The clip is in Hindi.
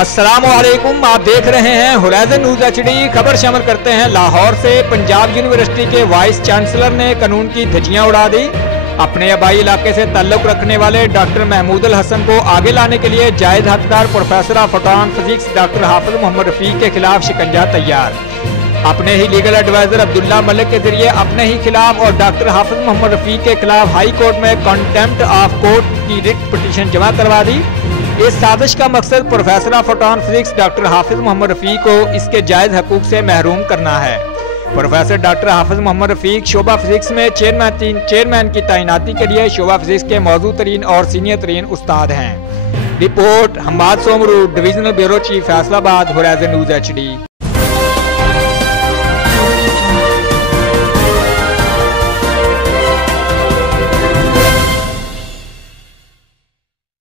अस्सलामुअलैकुम, आप देख रहे हैं होराइजन न्यूज HD। खबर शामिल करते हैं लाहौर से। पंजाब यूनिवर्सिटी के वाइस चांसलर ने कानून की धज्जियां उड़ा दी। अपने आबाई इलाके से ताल्लुक रखने वाले डॉक्टर महमूद अल हसन को आगे लाने के लिए जायद हकदार professor of photon physics doctor Hafiz Mohammad Rafiq के खिलाफ शिकंजा तैयार। अपने ही लीगल एडवाइजर अब्दुल्ला मलिक के जरिए अपने ही खिलाफ और डॉक्टर हाफिज मोहम्मद रफीक के खिलाफ हाई कोर्ट में कंटेम्प्ट ऑफ कोर्ट की रिट पिटीशन जमा करवा दी। इस साजिश का मकसद professor of photon physics doctor Hafiz Mohammad Rafiq को इसके जायज हकूक से महरूम करना है। प्रोफेसर डॉक्टर हाफिज मोहम्मद रफीक शोबा फिजिक्स में चेयरमैन की तैनाती के लिए शोबा फिजिक्स के मौजूद तरीन और सीनियर तरीन उस्ताद हैं। Report Hammad Somru, divisional bureau chief Faisalabad, horizon news HD।